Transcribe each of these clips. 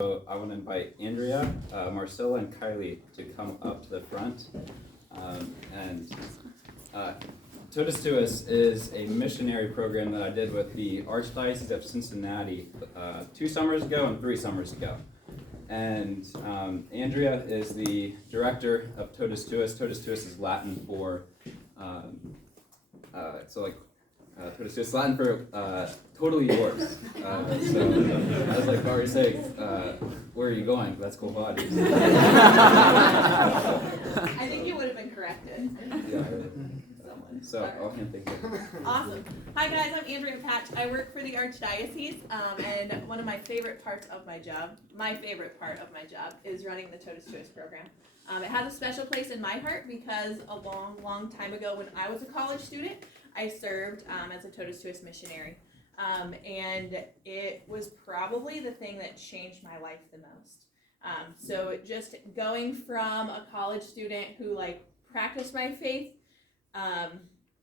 So I want to invite Andrea, Marcella, and Kylie to come up to the front. And Totus is a missionary program that I did with the Archdiocese of Cincinnati 2 summers ago and 3 summers ago. And Andrea is the director of Totus. Totus is Latin for, Totus is Latin for totally yours. So I was like already saying, where are you going? That's cool bodies. I think you would have been corrected. Yeah. So I'll hand things over. Awesome. Hi guys, I'm Andrea Patch. I work for the Archdiocese, and one of my favorite parts of my job, is running the Totus program. It has a special place in my heart because a long time ago when I was a college student, I served as a Totus missionary. And it was probably the thing that changed my life the most. So just going from a college student who practiced my faith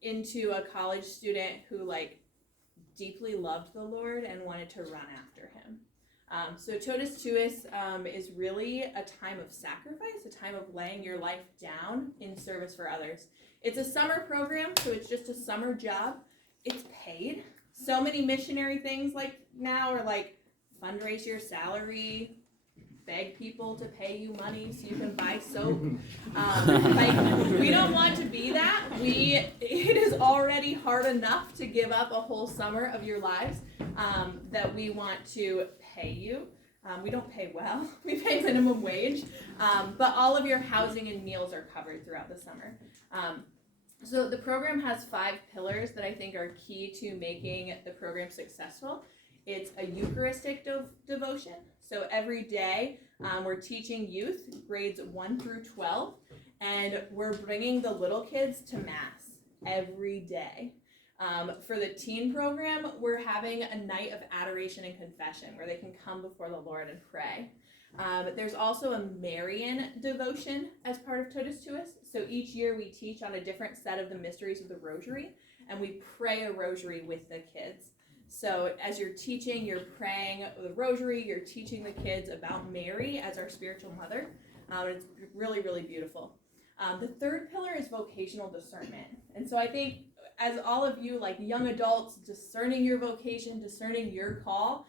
into a college student who deeply loved the Lord and wanted to run after him. So Totus is really a time of sacrifice, a time of laying your life down in service for others. It's a summer program, so it's just a summer job. It's paid. So many missionary things now are fundraise your salary, beg people to pay you money so you can buy soap. We don't want to be that. It is already hard enough to give up a whole summer of your lives that we want to pay you. We don't pay well. We pay minimum wage. But all of your housing and meals are covered throughout the summer. So the program has 5 pillars that I think are key to making the program successful. It's a Eucharistic devotion. So every day we're teaching youth, grades 1 through 12, and we're bringing the little kids to Mass every day. For the teen program, we're having a night of adoration and confession where they can come before the Lord and pray. There's also a Marian devotion as part of Totus. So each year we teach on a different set of the mysteries of the Rosary, and we pray a Rosary with the kids. So as you're teaching, you're praying the Rosary, you're teaching the kids about Mary as our spiritual mother. It's really, really beautiful. The third pillar is vocational discernment. And so I think as all of you, young adults, discerning your vocation, discerning your call,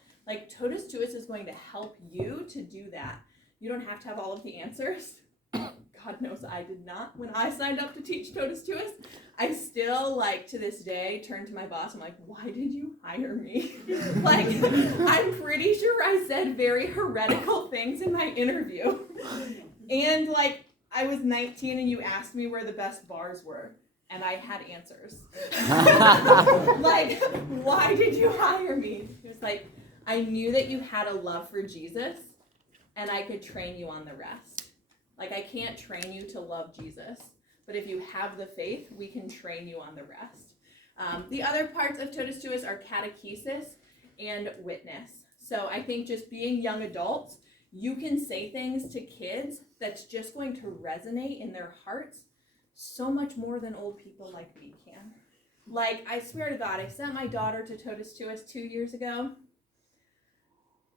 Totus is going to help you to do that. You don't have to have all of the answers. God knows I did not. When I signed up to teach Totus, I still, to this day, turn to my boss. I'm like, why did you hire me? I'm pretty sure I said very heretical things in my interview. And, I was 19 and you asked me where the best bars were. And I had answers. Why did you hire me? It was I knew that you had a love for Jesus, and I could train you on the rest. I can't train you to love Jesus, but if you have the faith, we can train you on the rest. The other parts of Totus are catechesis and witness. So I think just being young adults, you can say things to kids that's just going to resonate in their hearts so much more than old people like me can. I swear to God, I sent my daughter to Totus 2 years ago,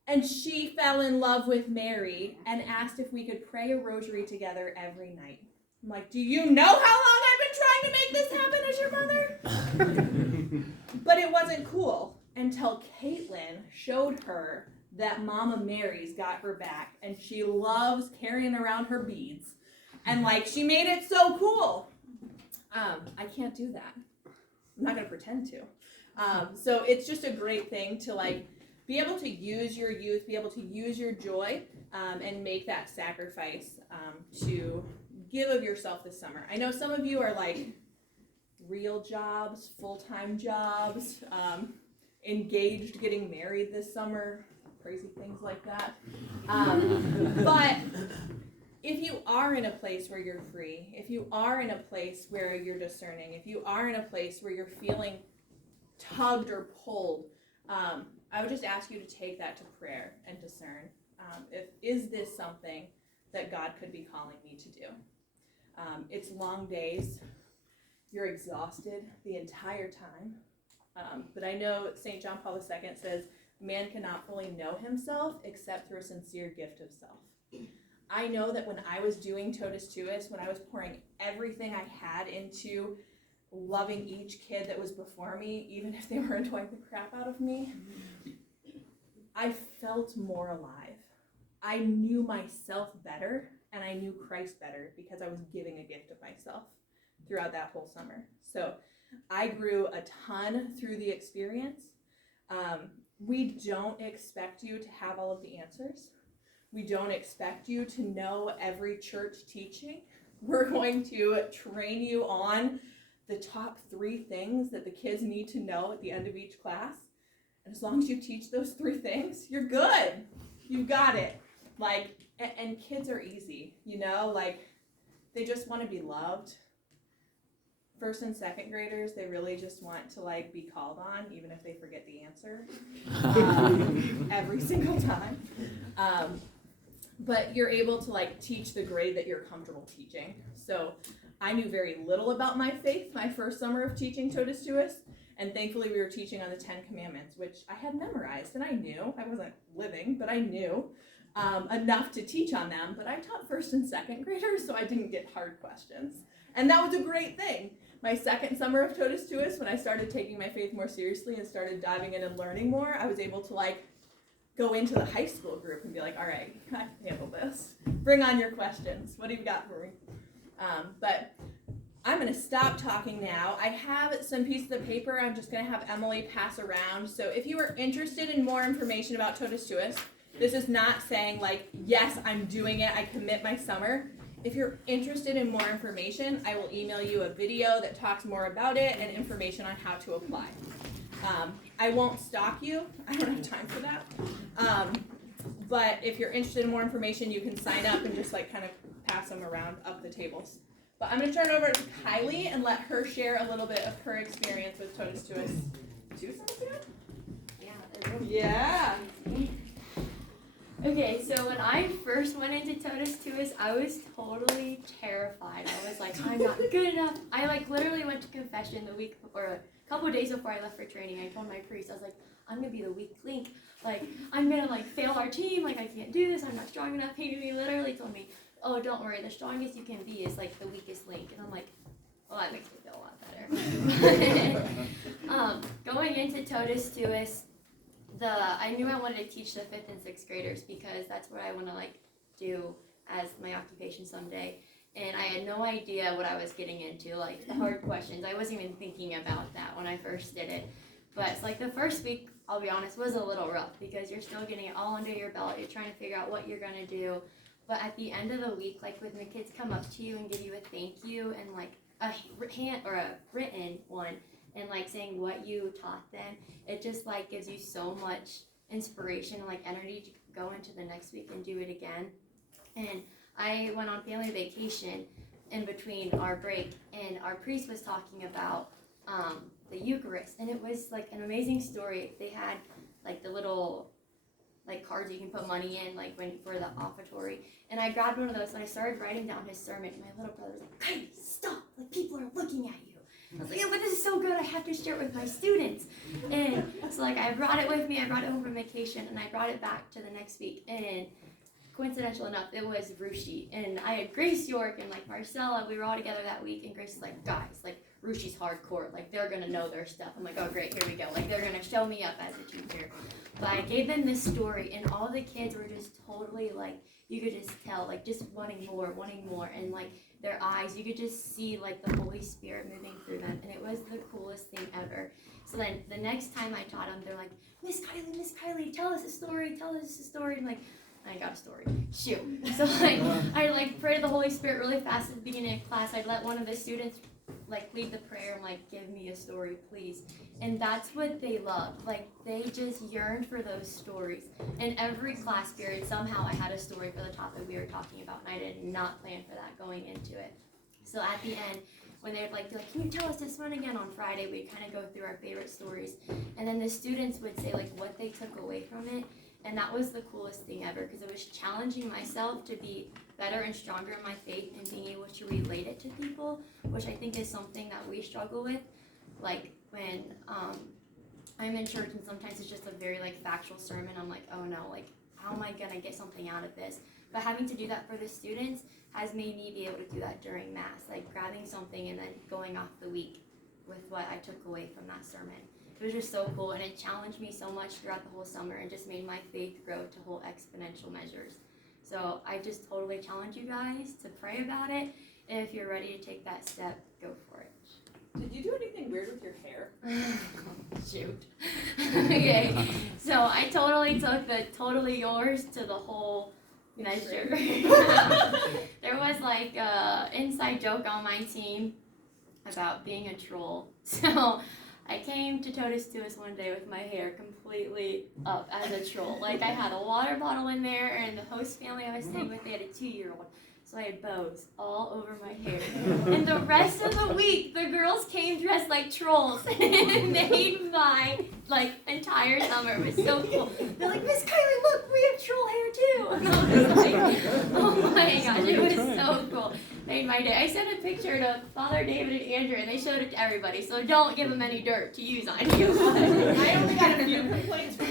and she fell in love with Mary and asked if we could pray a rosary together every night. I'm like, do you know how long I've been trying to make this happen as your mother? But it wasn't cool until Caitlin showed her that Mama Mary's got her back, and she loves carrying around her beads. And she made it so cool. I can't do that. I'm not going to pretend to. So it's just a great thing to be able to use your youth, be able to use your joy, and make that sacrifice to give of yourself this summer. I know some of you are real jobs, full-time jobs, engaged, getting married this summer, crazy things like that. But if you are in a place where you're free, if you are in a place where you're discerning, if you are in a place where you're feeling tugged or pulled, I would just ask you to take that to prayer and discern. Is this something that God could be calling me to do? It's long days. You're exhausted the entire time. But I know St. John Paul II says man cannot fully know himself except through a sincere gift of self. I know that when I was doing Totus Tuus, when I was pouring everything I had into loving each kid that was before me, even if they were annoying the crap out of me, I felt more alive. I knew myself better, and I knew Christ better because I was giving a gift of myself throughout that whole summer. So I grew a ton through the experience. We don't expect you to have all of the answers. We don't expect you to know every church teaching. We're going to train you on the top 3 things that the kids need to know at the end of each class. And as long as you teach those 3 things, you're good. You've got it. Like, and kids are easy, you know, like they just want to be loved. First and second graders, they really just want to like be called on, even if they forget the answer every single time. But you're able to like teach the grade that you're comfortable teaching. So I knew very little about my faith my first summer of teaching Totus Tuus, and thankfully we were teaching on the 10 Commandments, which I had memorized, and I knew. I wasn't living, but I knew enough to teach on them. But I taught first and second graders, so I didn't get hard questions. And that was a great thing. My second summer of Totus Tuus, when I started taking my faith more seriously and started diving in and learning more, I was able to like go into the high school group and be like, all right, I can handle this. Bring on your questions. What do you got for me? But I'm going to stop talking now. I have some pieces of paper I'm just going to have Emily pass around. So if you are interested in more information about Totus Tuus, this is not saying like, yes, I'm doing it, I commit my summer. If you're interested in more information, I will email you a video that talks more about it and information on how to apply. I won't stalk you. I don't have time for that. But if you're interested in more information, you can sign up and just like kind of pass them around up the tables. But I'm going to turn it over to Kylie and let her share a little bit of her experience with Totus Tuus. Yeah. Okay, so when I first went into Totus Tuus, I was totally terrified. I was like, I'm not good enough. I like literally went to confession the week or a couple of days before I left for training. I told my priest, I was like, I'm gonna be the weak link. Like, I'm gonna like fail our team. Like, I can't do this. I'm not strong enough. He literally told me, oh, don't worry. The strongest you can be is like the weakest link. And I'm like, well, that makes me feel a lot better. Going into Totus Tuus, I knew I wanted to teach the 5th and 6th graders because that's what I want to like do as my occupation someday. And I had no idea what I was getting into, like the hard questions. I wasn't even thinking about that when I first did it. But it's like the first week, I'll be honest, was a little rough because you're still getting it all under your belt. You're trying to figure out what you're going to do. But at the end of the week, like when the kids come up to you and give you a thank you and like a hand or a written one, and like saying what you taught them, it just like gives you so much inspiration and like energy to go into the next week and do it again. And I went on family vacation in between our break, and our priest was talking about the Eucharist, and it was like an amazing story. They had like the little like cards you can put money in, like when for the offertory, and I grabbed one of those and I started writing down his sermon. And my little brother was like, "Hey, stop! Like people are looking at you." I was like, yeah, but this is so good, I have to share it with my students. And so like I brought it with me, I brought it home from vacation, and I brought it back to the next week. And coincidental enough, it was Rushi. And I had Grace York and like Marcella, we were all together that week, and Grace was like, guys, like Rushi's hardcore, like they're gonna know their stuff. I'm like, oh great, here we go. Like they're gonna show me up as a teacher. But I gave them this story, and all the kids were just totally like, you could just tell, like just wanting more, and like their eyes, you could just see like the Holy Spirit moving through them, and it was the coolest thing ever. So then the next time I taught them, they're like, Miss Kylie, tell us a story. And like, I got a story. Shoot. So like, I like prayed to the Holy Spirit really fast at the beginning of class. I'd let one of the students like lead the prayer and like, give me a story, please. And that's what they loved. Like they just yearned for those stories. In every class period, somehow I had a story for the topic we were talking about, and I did not plan for that going into it. So at the end, when they would like be like, can you tell us this one again on Friday, we'd kind of go through our favorite stories. And then the students would say like what they took away from it. And that was the coolest thing ever, because it was challenging myself to be better and stronger in my faith and being able to relate it to people, which I think is something that we struggle with. Like when I'm in church and sometimes it's just a very like factual sermon. I'm like, oh no, like how am I gonna get something out of this? But having to do that for the students has made me be able to do that during Mass, like grabbing something and then going off the week with what I took away from that sermon. It was just so cool, and it challenged me so much throughout the whole summer and just made my faith grow to whole exponential measures. So I just totally challenge you guys to pray about it, and if you're ready to take that step, go for it. Did you do anything weird with your hair? Shoot. Okay, so I totally took the totally yours to the whole measure. There was like an inside joke on my team about being a troll. So I came to Totus tuus one day with my hair completely up as a troll. Like I had a water bottle in there, and the host family I was staying with, they had a 2-year-old. So I had bows all over my hair. And the rest of the week, the girls came dressed like trolls and made my like entire summer. It was so cool. They're like, Miss Kylie, look, we have troll hair too. And I was like, oh my gosh, it was so cool. Made my day. I sent a picture to Father David and Andrew, and they showed it to everybody. So don't give them any dirt to use on you. I only got a few complaints from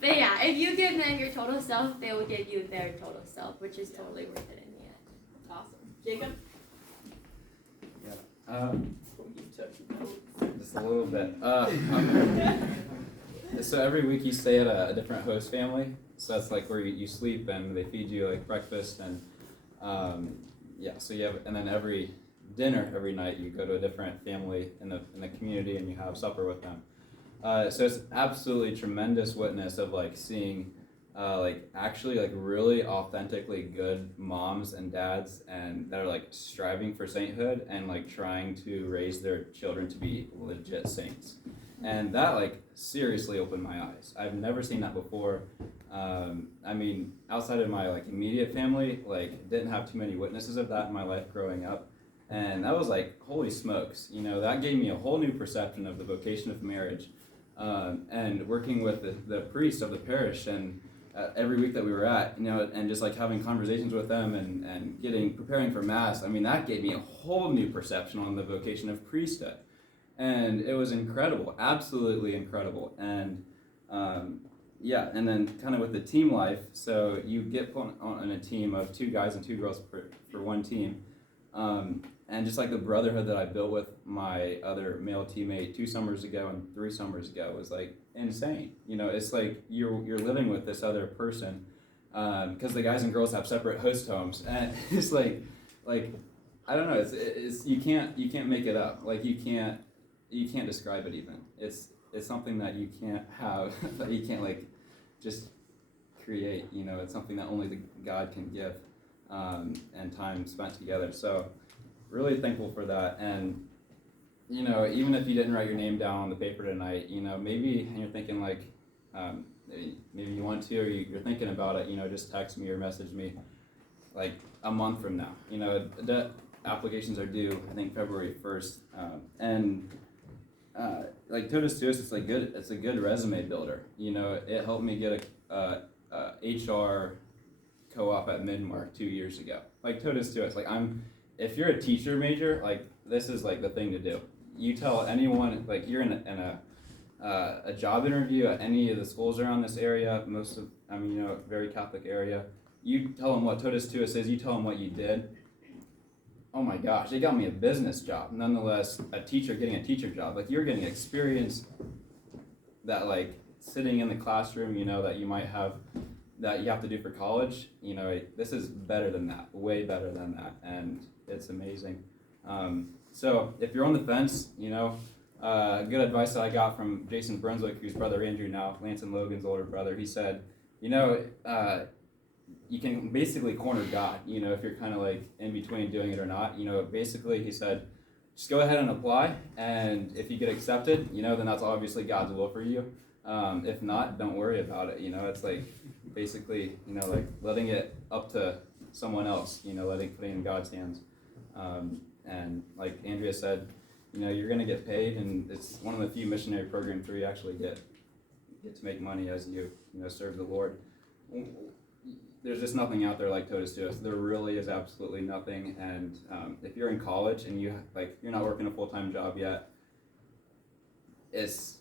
But yeah, if you give them your total self, they will give you their total self, which is totally worth it in the end. Awesome. Jacob? Yeah. You took notes. Just a little bit. So every week you stay at a different host family. So that's like where you sleep and they feed you like breakfast and yeah. So you have, and then every dinner every night you go to a different family in the community and you have supper with them. So it's absolutely tremendous witness of like seeing like actually like really authentically good moms and dads and that are like striving for sainthood and like trying to raise their children to be legit saints. And that like seriously opened my eyes. I've never seen that before. I mean, outside of my like immediate family, like didn't have too many witnesses of that in my life growing up. And that was like, holy smokes, you know, that gave me a whole new perception of the vocation of marriage. And working with the priest of the parish and every week that we were at, you know, and just like having conversations with them and preparing for Mass, I mean, that gave me a whole new perception on the vocation of priesthood. And it was incredible, absolutely incredible. And yeah, and then kind of with the team life, so you get put on a team of 2 guys and 2 girls for one team. And just like the brotherhood that I built with my other male teammate 2 summers ago and 3 summers ago was like insane. You know, it's like you're living with this other person because the guys and girls have separate host homes, and it's like I don't know. It's you can't make it up. Like you can't describe it even. It's something that you can't have that you can't like just create. You know, it's something that only God can give and time spent together. So. Really thankful for that, and you know, even if you didn't write your name down on the paper tonight, you know, maybe and you're thinking like, maybe you want to, or you're thinking about it, you know, just text me or message me, like a month from now. You know, debt applications are due, I think February 1st, and like Totus tuus, it's a good resume builder. You know, it helped me get a HR co-op at Midmark 2 years ago. Like Totus tuus, like if you're a teacher major, like this is like the thing to do. You tell anyone, like you're in a job interview at any of the schools around this area, you know, very Catholic area. You tell them what Totus tuus is, you tell them what you did. Oh my gosh, they got me a business job. Nonetheless, a teacher getting a teacher job, like you're getting experience that like sitting in the classroom, you know, that you might have, that you have to do for college. You know, this is better than that, way better than that, and it's amazing. So if you're on the fence, you know, good advice that I got from Jason Brunswick, who's brother Andrew now, Lance and Logan's older brother. He said, you know, you can basically corner God, you know, if you're kind of like in between doing it or not. You know, basically he said, just go ahead and apply, and if you get accepted, you know, then that's obviously God's will for you. If not, don't worry about it. You know, it's like basically, you know, like letting it up to someone else, you know, putting it in God's hands. And like Andrea said, you know, you're going to get paid, and it's one of the few missionary programs where you actually get to make money as you know, serve the Lord. There's just nothing out there like Totus tuus. There really is absolutely nothing. And if you're in college and you're not working a full-time job yet, it's,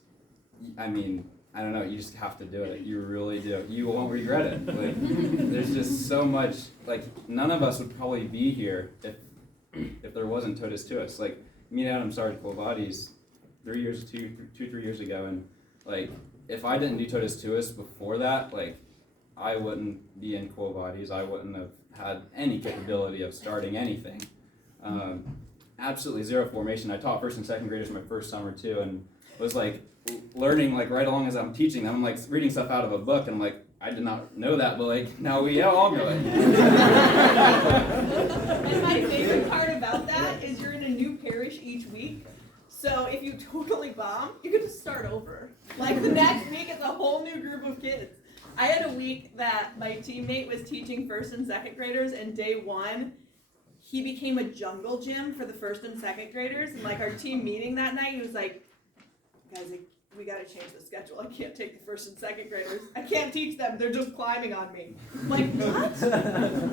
I mean, I don't know, you just have to do it. You really do. You won't regret it. Like, there's just so much, like, none of us would probably be here if there wasn't Totus Tuus. Like, me and Adam started Cool Bodies 3 years ago, and like, if I didn't do Totus Tuus before that, like, I wouldn't be in Cool Bodies. I wouldn't have had any capability of starting anything. Absolutely zero formation. I taught first and second graders my first summer too, and was like learning like right along as I'm teaching them. I'm like reading stuff out of a book, and I'm like, I did not know that, but like now we all know it. And my favorite part about that is you're in a new parish each week. So if you totally bomb, you get to start over. Like the next week it's a whole new group of kids. I had a week that my teammate was teaching first and second graders, and day one, he became a jungle gym for the first and second graders. And like our team meeting that night, he was like, guys, we gotta change the schedule. I can't take the first and second graders. I can't teach them. They're just climbing on me. I'm like, what?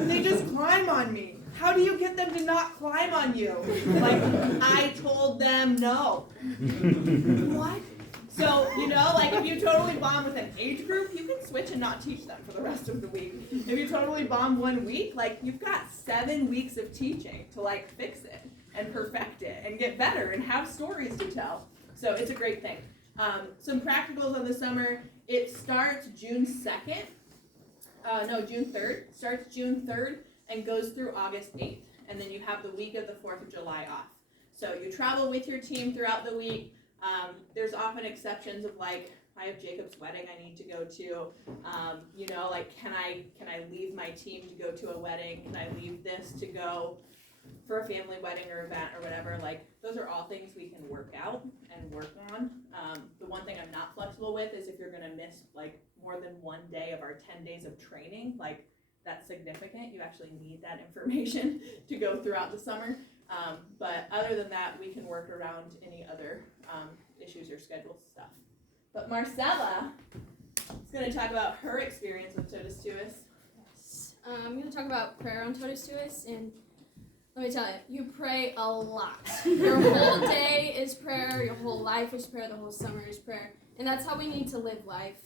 They just climb on me. How do you get them to not climb on you? Like, I told them no. What? So, you know, like if you totally bomb with an age group, you can switch and not teach them for the rest of the week. If you totally bomb 1 week, like you've got 7 weeks of teaching to like fix it and perfect it and get better and have stories to tell. So it's a great thing. Some practicals on the summer. It starts June 2nd. June 3rd. Starts June 3rd and goes through August 8th. And then you have the week of the 4th of July off. So you travel with your team throughout the week. There's often exceptions of like, I have Jacob's wedding I need to go to. You know, like can I leave my team to go to a wedding? Can I leave this to go for a family wedding or event or whatever? Like those are all things we can work out and work on. The one thing I'm not flexible with is if you're gonna miss like more than 1 day of our 10 days of training, like that's significant. You actually need that information to go throughout the summer. But other than that, we can work around any other issues or schedule stuff. But Marcella is going to talk about her experience with Totus Tuus. Yes. I'm going to talk about prayer on Totus Tuus, and let me tell you, you pray a lot. Your whole day is prayer, your whole life is prayer, the whole summer is prayer, and that's how we need to live life,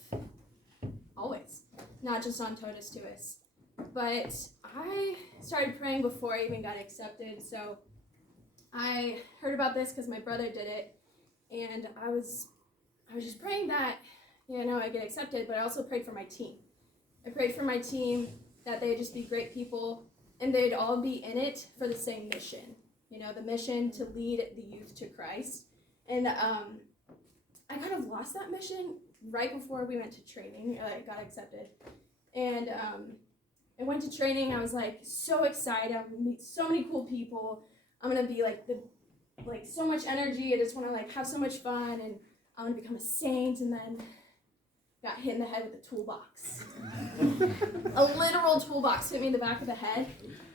always, not just on Totus Tuus. But I started praying before I even got accepted, so I heard about this because my brother did it, and I was just praying that, you know, I get accepted, but I also prayed for my team. I prayed for my team that they'd just be great people, and they'd all be in it for the same mission, you know, the mission to lead the youth to Christ. And I kind of lost that mission right before we went to training. I got accepted, and I went to training. I was like so excited. I'm gonna meet so many cool people. I'm gonna be like so much energy. I just want to like have so much fun, and I'm gonna become a saint. And then got hit in the head with a toolbox. A literal toolbox hit me in the back of the head.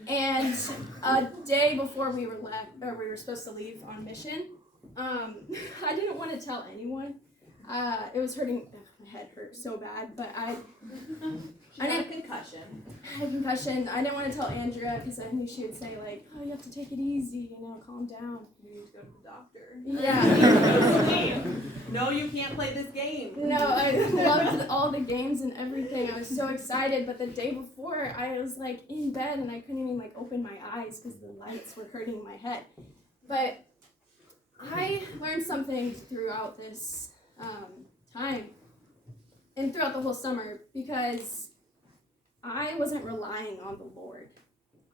And a day before we were supposed to leave on mission, I didn't want to tell anyone. It was hurting. My head hurt so bad, but I had a concussion. I had a concussion. I didn't want to tell Andrea because I knew she would say like, "Oh, you have to take it easy, you know, calm down. You need to go to the doctor." Yeah. No, you can't play this game. No, I loved all the games and everything. I was so excited, but the day before, I was like in bed and I couldn't even like open my eyes because the lights were hurting my head. But I learned something throughout this time and throughout the whole summer, because I wasn't relying on the Lord.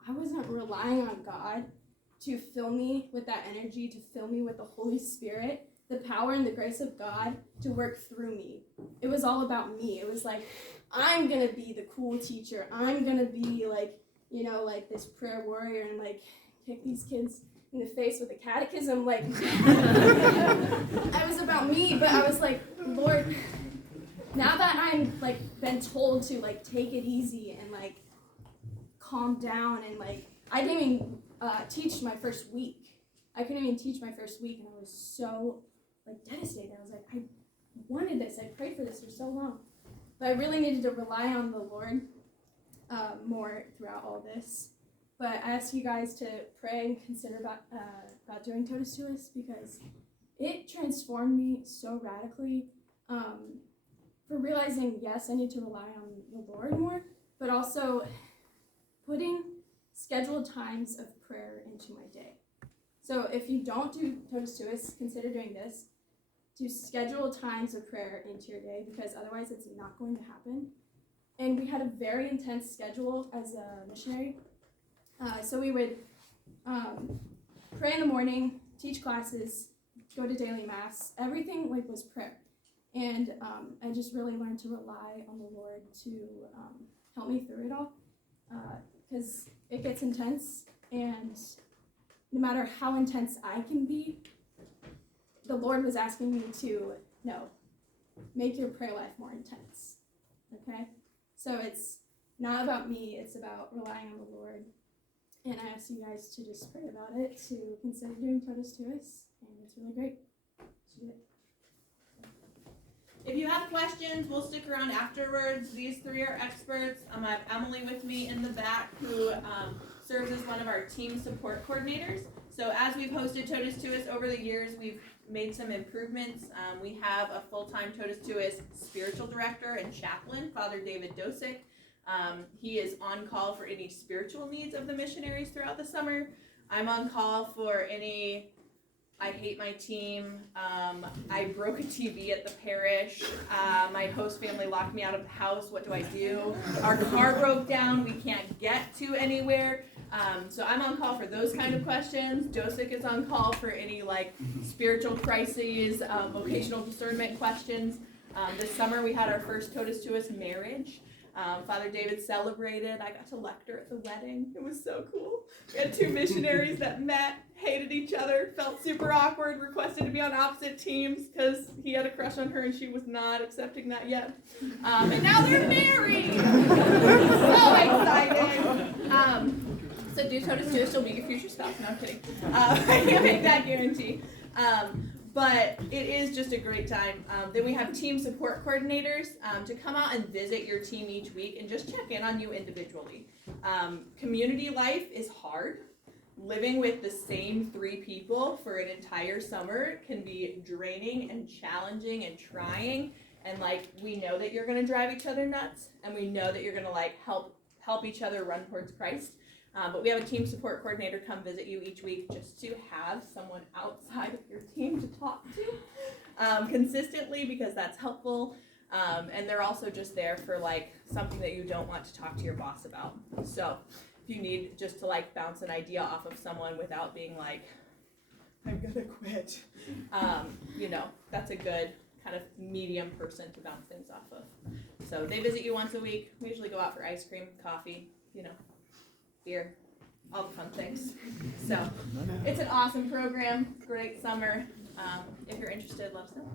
I wasn't relying on God to fill me with that energy, to fill me with the Holy Spirit, the power and the grace of God to work through me. It was all about me. It was like, I'm going to be the cool teacher. I'm going to be like, you know, like this prayer warrior and like kick these kids in the face with a catechism. Like, it was about me, but I was like, Lord, now that I'm like been told to like take it easy and like calm down, and like I didn't even teach my first week. I couldn't even teach my first week, and I was so like devastated. I was like, I wanted this. I prayed for this for so long, but I really needed to rely on the Lord more throughout all this. But I ask you guys to pray and consider about doing Totus Tuus, because it transformed me so radically for realizing, yes, I need to rely on the Lord more, but also putting scheduled times of prayer into my day. So if you don't do Totus tuus, consider doing this. To schedule times of prayer into your day, because otherwise it's not going to happen. And we had a very intense schedule as a missionary. So we would pray in the morning, teach classes, go to daily mass. Everything was prayer. And I just really learned to rely on the Lord to help me through it all, because it gets intense, and no matter how intense I can be, the Lord was asking me to, no, make your prayer life more intense, okay? So it's not about me, it's about relying on the Lord. And I ask you guys to just pray about it, to consider doing Totus tuus, and it's really great. Do it. If you have questions, we'll stick around afterwards. These three are experts. I have Emily with me in the back, who serves as one of our team support coordinators. So as we've hosted Totus tuus over the years, we've made some improvements. We have a full-time Totus tuus spiritual director and chaplain, Father David Dosick. He is on call for any spiritual needs of the missionaries throughout the summer. I'm on call for any, I hate my team, I broke a TV at the parish, my host family locked me out of the house, what do I do? Our car broke down, we can't get to anywhere. So I'm on call for those kind of questions. Dosick is on call for any spiritual crises, vocational discernment questions. This summer we had our first Totus tuus marriage. Father David celebrated. I got to lector at the wedding. It was so cool. We had two missionaries that met, hated each other, felt super awkward, requested to be on opposite teams because he had a crush on her and she was not accepting that yet. And now they're married! So excited! So do Totus tuus, she'll be your future spouse. No, I'm kidding. I can't make that guarantee. But it is just a great time. Then we have team support coordinators to come out and visit your team each week and just check in on you individually. Community life is hard. Living with the same 3 people for an entire summer can be draining and challenging and trying. And we know that you're gonna drive each other nuts, and we know that you're gonna help each other run towards Christ. But we have a team support coordinator come visit you each week just to have someone outside of your team to talk to consistently, because that's helpful. And they're also just there for something that you don't want to talk to your boss about. So if you need just to bounce an idea off of someone without being I'm gonna quit, that's a good kind of medium person to bounce things off of. So they visit you once a week. We usually go out for ice cream, coffee, beer, all the fun things. So it's an awesome program, great summer. If you're interested, let us know.